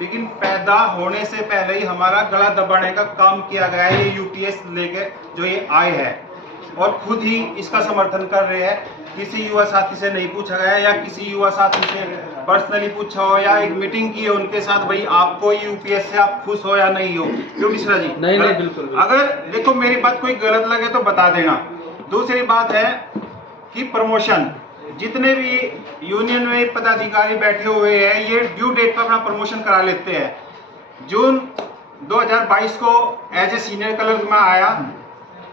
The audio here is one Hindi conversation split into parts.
लेकिन पैदा होने से पहले ही हमारा गला दबाने का काम किया गया है। ये यूपीएस लेके जो ये आए हैं और खुद ही इसका समर्थन कर रहे हैं। किसी युवा साथी से नहीं पूछा गया या किसी युवा साथी से पर्सनली पूछा हो या एक मीटिंग की है उनके साथ, भाई आपको यूपीएस से आप खुश हो या नहीं हो? क्यों मिश्रा जी? नहीं बिल्कुल। अगर देखो मेरी बात कोई गलत लगे तो बता देना। दूसरी बात है कि प्रमोशन, जितने भी यूनियन में पदाधिकारी बैठे हुए हैं ये ड्यू डेट पर अपना प्रमोशन करा लेते हैं। जून 2022 को एज ए सीनियर क्लर्क में आया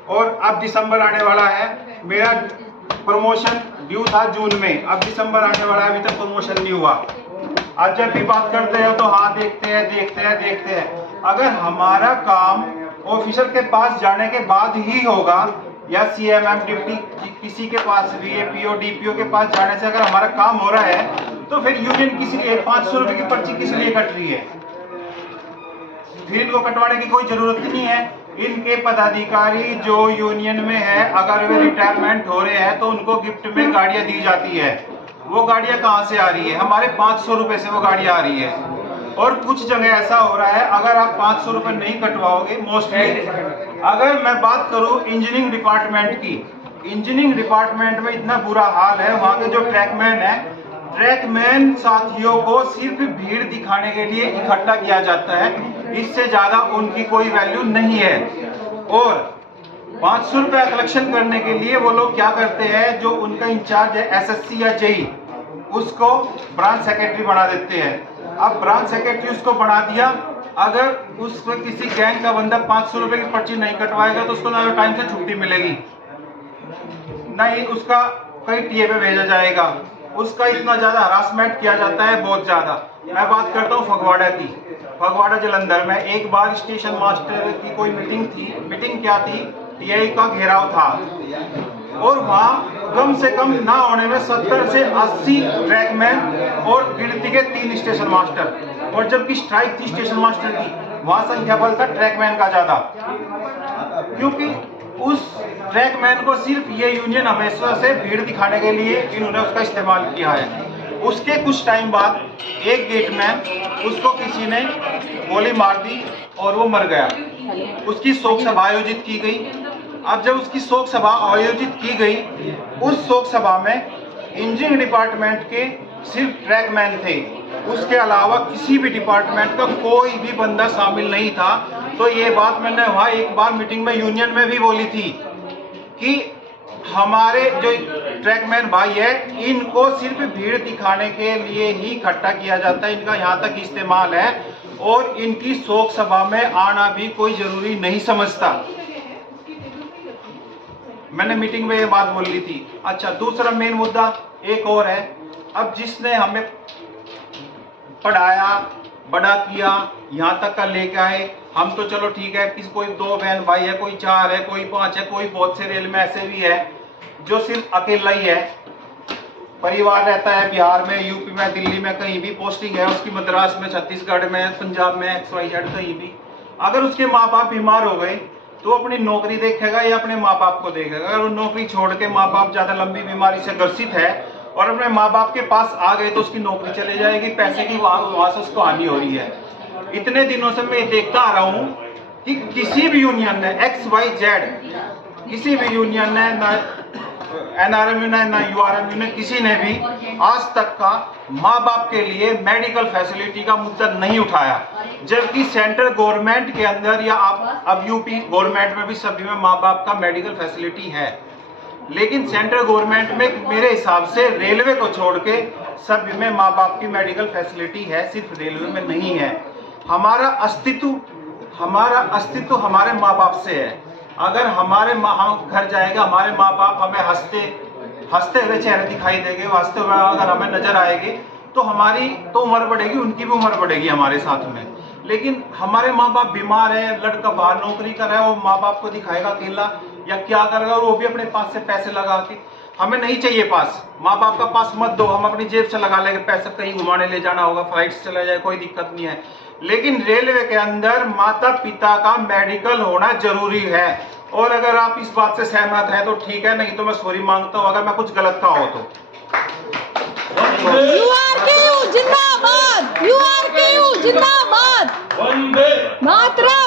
और अब दिसंबर आने वाला है। मेरा प्रमोशन ड्यू था जून में, अब दिसंबर आने वाला है, अभी तक प्रमोशन नहीं हुआ। आज जब भी बात करते हैं तो हाँ देखते हैं। अगर हमारा काम ऑफिसर के पास जाने के बाद ही होगा या सीएमएम डिप्टी किसी के पास भी पीओ डीपीओ के पास जाने से अगर हमारा काम हो रहा है तो फिर यूनियन किस लिए 500 रुपए की पर्ची किस लिए कट रही है? फिर इनको कटवाने की कोई जरूरत नहीं है। इनके पदाधिकारी जो यूनियन में है अगर वे रिटायरमेंट हो रहे हैं तो उनको गिफ्ट में गाड़ियां दी जाती है। वो गाड़ियां कहाँ से आ रही है? हमारे 500 रुपए से वो गाड़ियां आ रही है। और कुछ जगह ऐसा हो रहा है अगर आप 500 रुपए नहीं कटवाओगे, मोस्टली अगर मैं बात करूं इंजीनियरिंग डिपार्टमेंट की, इंजीनियरिंग डिपार्टमेंट में इतना बुरा हाल है। वहाँ के जो ट्रैकमैन है, ट्रैकमैन साथियों को सिर्फ भीड़ दिखाने के लिए इकट्ठा किया जाता है, इससे ज्यादा उनकी कोई वैल्यू नहीं है। और 500 रुपया कलेक्शन करने के लिए वो लोग क्या करते हैं, जो उनका इंचार्ज है एसएससी या जेई, उसको ब्रांच सेक्रेटरी बना देते हैं। अब ब्रांच सेक्रेटरी उसको बना दिया, अगर उसमें किसी गैंग का बंदा 500 रुपए की पर्ची नहीं कटवाएगा तो उसको ना टाइम से छुट्टी मिलेगी, नहीं उसका कहीं टीए पे भेजा जाएगा, उसका इतना ज्यादा हरासमेंट किया जाता है, बहुत ज्यादा। मैं बात करता हूँ फगवाड़ा की, फगवाड़ा जलंधर में एक बार स्टेशन मास्टर की कोई मीटिंग थी। मीटिंग क्या थी? टीआई का घेराव था और वहाँ कम से कम ना होने में 70 से 80 ट्रैकमैन और गिनती के 3 स्टेशन मास्टर। और जबकि स्ट्राइक थी स्टेशन मास्टर की, वहाँ संख्या बल था ट्रैकमैन का ज्यादा, क्योंकि उस ट्रैकमैन को सिर्फ ये यूनियन हमेशा से भीड़ दिखाने के लिए इन्होंने उसका इस्तेमाल किया है। उसके कुछ टाइम बाद एक गेटमैन, उसको किसी ने गोली मार दी और वो मर गया। उसकी शोक सभा आयोजित की गई। अब जब उसकी शोक सभा आयोजित की गई, उस शोक सभा में इंजीनियरिंग डिपार्टमेंट के सिर्फ ट्रैकमैन थे, उसके अलावा किसी भी डिपार्टमेंट का कोई भी बंदा शामिल नहीं था। तो ये बात मैंने वहाँ एक बार मीटिंग में यूनियन में भी बोली थी कि हमारे जो ट्रैकमैन भाई है इनको सिर्फ भीड़ दिखाने के लिए ही इकट्ठा किया जाता है, इनका यहाँ तक इस्तेमाल है और इनकी शोक सभा में आना भी कोई जरूरी नहीं समझता। मैंने मीटिंग में ये बात बोली थी। अच्छा, दूसरा मेन मुद्दा एक और है। अब जिसने हमें पढ़ाया, बड़ा किया, यहाँ तक का लेके आए, हम तो चलो ठीक है, किसी कोई 2 बहन भाई है, कोई 4 है, कोई 5 है, कोई बहुत से रेल में ऐसे भी है जो सिर्फ अकेला ही है, परिवार रहता है बिहार में, यूपी में, दिल्ली में, कहीं भी पोस्टिंग है उसकी, मद्रास में, छत्तीसगढ़ में, पंजाब में, XYZ कहीं भी। अगर उसके माँ बाप बीमार हो गए तो अपनी नौकरी देखेगा या अपने माँ बाप को देखेगा? अगर वो नौकरी छोड़ के माँ बाप ज्यादा लंबी बीमारी से ग्रसित है और अपने माँ बाप के पास आ गए तो उसकी नौकरी चले जाएगी, पैसे की वहां से उसको हानि हो रही है। इतने दिनों से मैं देखता आ रहा हूँ कि किसी भी यूनियन ने XYZ, किसी भी यूनियन ने, ना NRMU ने, ना URMU ने, किसी ने भी आज तक का माँ बाप के लिए मेडिकल फैसिलिटी का मुद्दा नहीं उठाया। जबकि सेंट्रल गवर्नमेंट के अंदर या आप अब यूपी गवर्नमेंट में भी सभी में माँ बाप का मेडिकल फैसिलिटी है, लेकिन सेंट्रल गवर्नमेंट में मेरे हिसाब से रेलवे को छोड़ के सभी में माँ बाप की मेडिकल फैसिलिटी है, सिर्फ रेलवे में नहीं है। हमारा अस्तित्व हमारे माँ बाप से है। अगर हम घर जाएगा, हमारे माँ बाप हमें हंसते हुए चेहरे दिखाई देंगे, हंसते हुए अगर हमें नजर आएंगे तो हमारी तो उम्र बढ़ेगी, उनकी भी उम्र बढ़ेगी हमारे साथ में। लेकिन हमारे माँ बाप बीमार है, लड़का बाहर नौकरी कर रहा है, वो माँ बाप को दिखाएगा अकेला या क्या करेगा? और वो भी अपने पास से पैसे लगा के। हमें नहीं चाहिए पास, माँ बाप का पास मत दो, हम अपनी जेब से लगा लेंगे पैसे, कहीं घुमाने ले जाना होगा, फ्लाइट से चला जाए, कोई दिक्कत नहीं है। लेकिन रेलवे के अंदर माता पिता का मेडिकल होना जरूरी है। और अगर आप इस बात से सहमत हैं तो ठीक है, नहीं तो मैं सॉरी मांगता हूँ अगर मैं कुछ गलत कहा हो तो। URKU जिंदाबाद, URKU जिंदाबाद वंदे मातरम